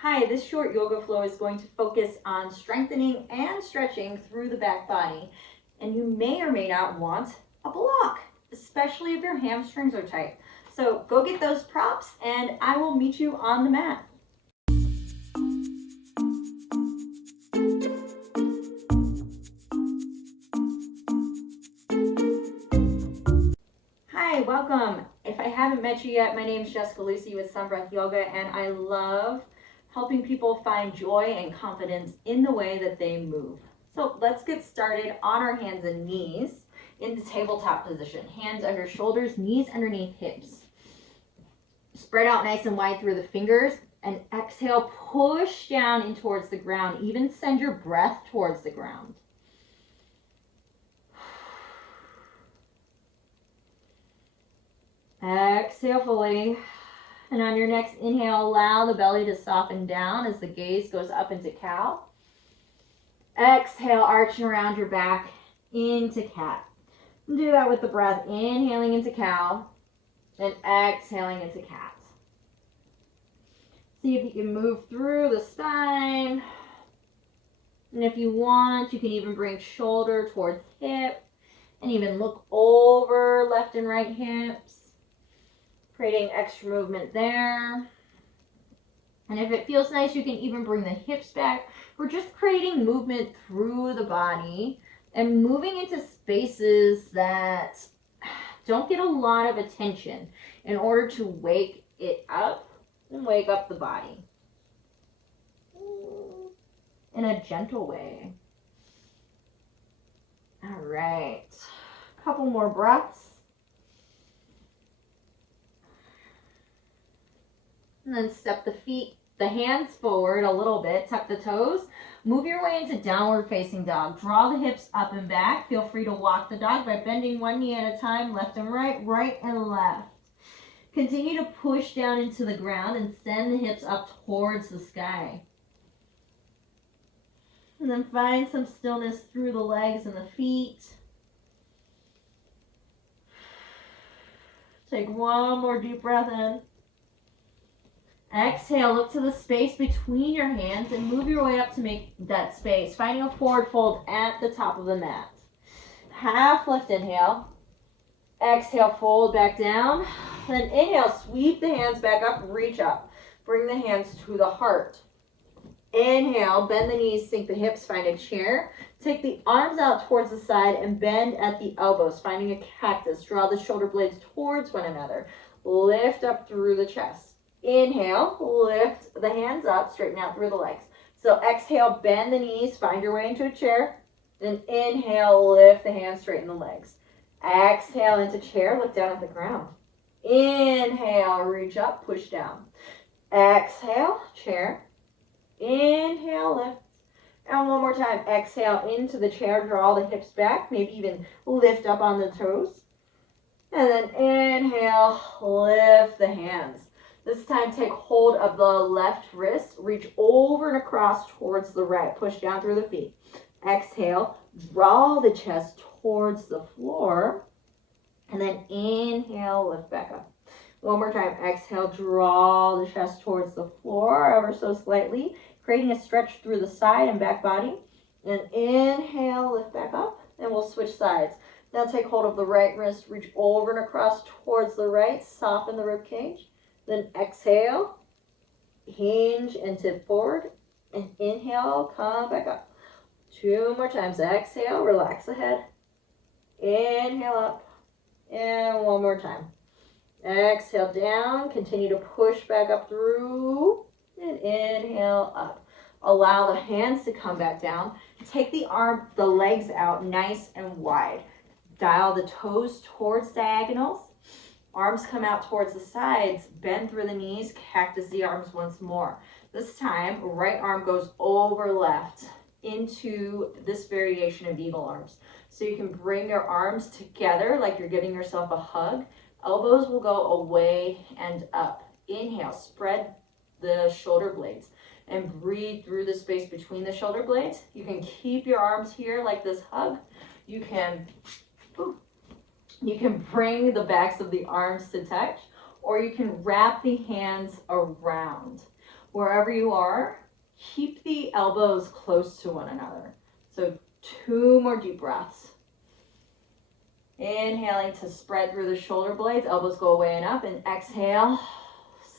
Hi, this short yoga flow is going to focus on strengthening and stretching through the back body. And you may or may not want a block, especially if your hamstrings are tight. So go get those props and I will meet you on the mat. Hi, welcome. If I haven't met you yet, my name is Jessica Lucy with Sun Breath Yoga, and I love helping people find joy and confidence in the way that they move. So let's get started on our hands and knees in the tabletop position. Hands under shoulders, knees underneath hips. Spread out nice and wide through the fingers, and exhale, push down in towards the ground. Even send your breath towards the ground. Exhale fully. And on your next inhale, allow the belly to soften down as the gaze goes up into cow. Exhale, arching around your back into cat. Do that with the breath, inhaling into cow and exhaling into cat. See if you can move through the spine. And if you want, you can even bring shoulder towards hip and even look over left and right hips, creating extra movement there. And if it feels nice, you can even bring the hips back. We're just creating movement through the body and moving into spaces that don't get a lot of attention in order to wake it up and wake up the body in a gentle way. All right, a couple more breaths. And then step the hands forward a little bit, tuck the toes, move your way into downward facing dog. Draw the hips up and back. Feel free to walk the dog by bending one knee at a time, left and right, right and left. Continue to push down into the ground and send the hips up towards the sky. And then find some stillness through the legs and the feet. Take one more deep breath in. Exhale, look to the space between your hands and move your way up to make that space, finding a forward fold at the top of the mat. Half lift inhale. Exhale, fold back down. Then inhale, sweep the hands back up, reach up. Bring the hands to the heart. Inhale, bend the knees, sink the hips, find a chair. Take the arms out towards the side and bend at the elbows, finding a cactus. Draw the shoulder blades towards one another. Lift up through the chest. Inhale, lift the hands up, straighten out through the legs. So exhale, bend the knees, find your way into a chair. Then inhale, lift the hands, straighten the legs. Exhale into chair, look down at the ground. Inhale, reach up, push down. Exhale, chair. Inhale, lift. And one more time, exhale into the chair, draw the hips back, maybe even lift up on the toes. And then inhale, lift the hands. This time, take hold of the left wrist, reach over and across towards the right, push down through the feet. Exhale, draw the chest towards the floor, and then inhale, lift back up. One more time, exhale, draw the chest towards the floor ever so slightly, creating a stretch through the side and back body. And inhale, lift back up, and we'll switch sides. Now take hold of the right wrist, reach over and across towards the right, soften the rib cage. Then exhale, hinge and tip forward, and inhale, come back up. Two more times. Exhale, relax the head. Inhale up, and one more time. Exhale down, continue to push back up through, and inhale up. Allow the hands to come back down. Take the legs out nice and wide. Dial the toes towards diagonals. Arms come out towards the sides, bend through the knees, cactus the arms once more. This time, right arm goes over left into this variation of eagle arms. So you can bring your arms together like you're giving yourself a hug. Elbows will go away and up. Inhale, spread the shoulder blades and breathe through the space between the shoulder blades. You can keep your arms here like this hug. You can bring the backs of the arms to touch, or you can wrap the hands around. Wherever you are, keep the elbows close to one another. So 2 more deep breaths. Inhaling to spread through the shoulder blades, elbows go away and up, and exhale,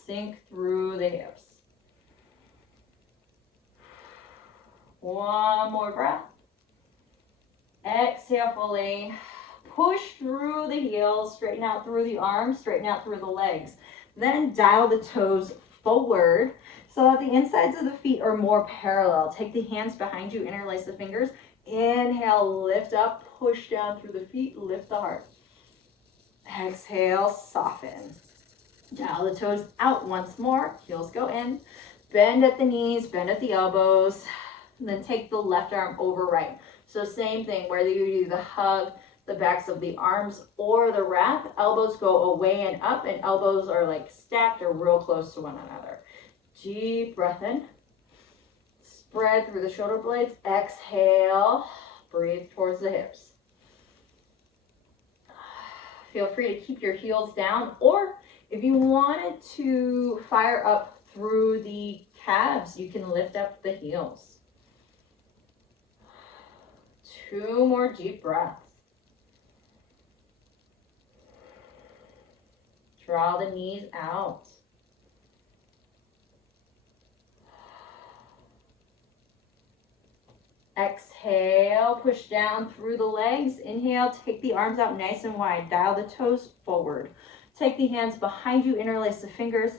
sink through the hips. 1 more breath. Exhale fully. Push through the heels, straighten out through the arms, straighten out through the legs. Then dial the toes forward so that the insides of the feet are more parallel. Take the hands behind you, interlace the fingers. Inhale, lift up, push down through the feet, lift the heart. Exhale, soften. Dial the toes out once more, heels go in. Bend at the knees, bend at the elbows. And then take the left arm over right. So same thing, whether you do the hug, the backs of the arms, or the wrap, elbows go away and up, and elbows are like stacked or real close to one another. Deep breath in. Spread through the shoulder blades. Exhale. Breathe towards the hips. Feel free to keep your heels down, or if you wanted to fire up through the calves, you can lift up the heels. 2 more deep breaths. Draw the knees out. Exhale, push down through the legs. Inhale, take the arms out nice and wide. Dial the toes forward. Take the hands behind you, interlace the fingers,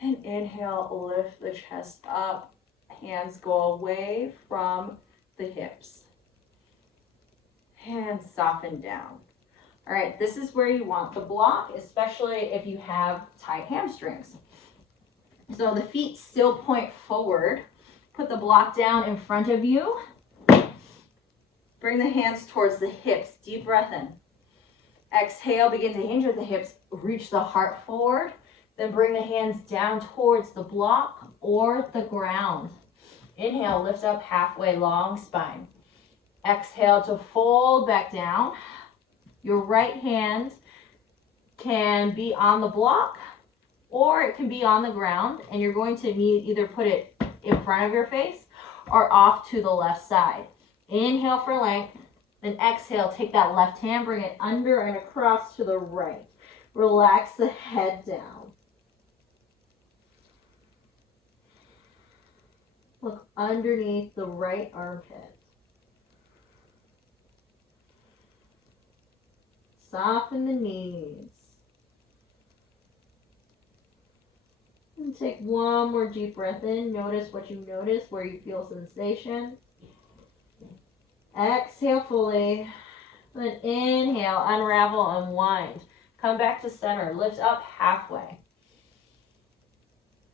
and inhale, lift the chest up. Hands go away from the hips. Hands soften down. All right, this is where you want the block, especially if you have tight hamstrings. So the feet still point forward. Put the block down in front of you. Bring the hands towards the hips. Deep breath in. Exhale, begin to hinge with the hips. Reach the heart forward. Then bring the hands down towards the block or the ground. Inhale, lift up halfway, long spine. Exhale to fold back down. Your right hand can be on the block or it can be on the ground, and you're going to need either put it in front of your face or off to the left side. Inhale for length, then exhale, take that left hand, bring it under and across to the right. Relax the head down. Look underneath the right armpit. Soften the knees. And take 1 more deep breath in. Notice what you notice, where you feel sensation. Exhale fully. Then inhale, unravel, unwind. Come back to center. Lift up halfway.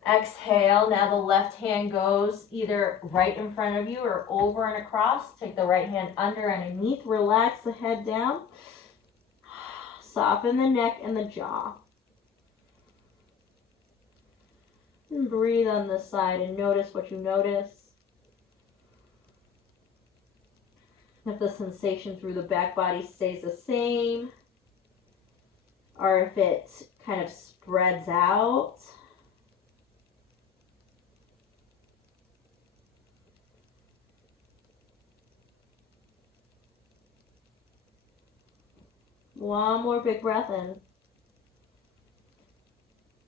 Exhale. Now the left hand goes either right in front of you or over and across. Take the right hand under and underneath. Relax the head down. Soften the neck and the jaw. And breathe on this side and notice what you notice. If the sensation through the back body stays the same, or if it kind of spreads out. One more big breath in.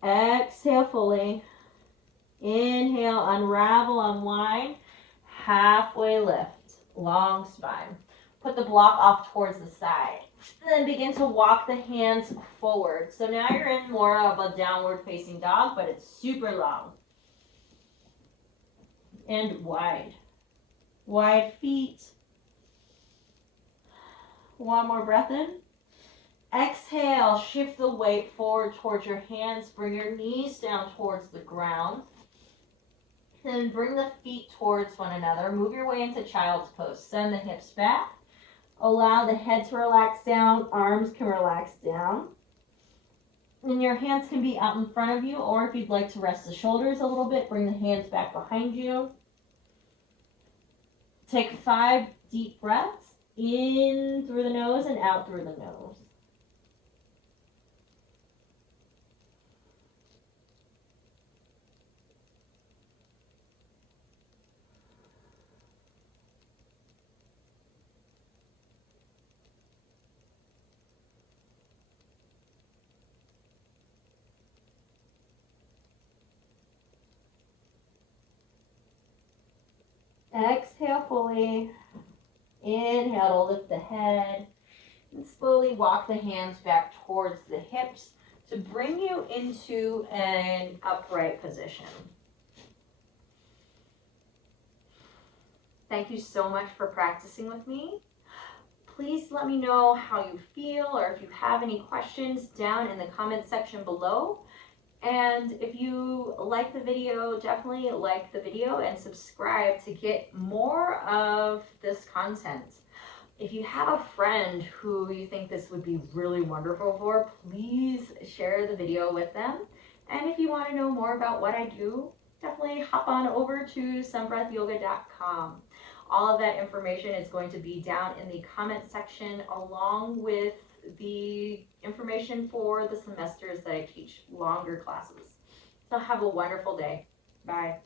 Exhale fully. Inhale, unravel, unwind. Halfway lift. Long spine. Put the block off towards the side. And then begin to walk the hands forward. So now you're in more of a downward facing dog, but it's super long. And wide. Wide feet. 1 more breath in. Exhale, shift the weight forward towards your hands. Bring your knees down towards the ground. Then bring the feet towards one another. Move your way into child's pose. Send the hips back. Allow the head to relax down. Arms can relax down. And your hands can be out in front of you, or if you'd like to rest the shoulders a little bit, bring the hands back behind you. Take 5 deep breaths. In through the nose and out through the nose. Exhale fully. Inhale to lift the head. And slowly walk the hands back towards the hips to bring you into an upright position. Thank you so much for practicing with me. Please let me know how you feel or if you have any questions down in the comment section below. And if you like the video, definitely like the video and subscribe to get more of this content. If you have a friend who you think this would be really wonderful for, please share the video with them. And if you want to know more about what I do, definitely hop on over to sunbreathyoga.com. All of that information is going to be down in the comment section along with the information for the semesters that I teach longer classes. So have a wonderful day. Bye.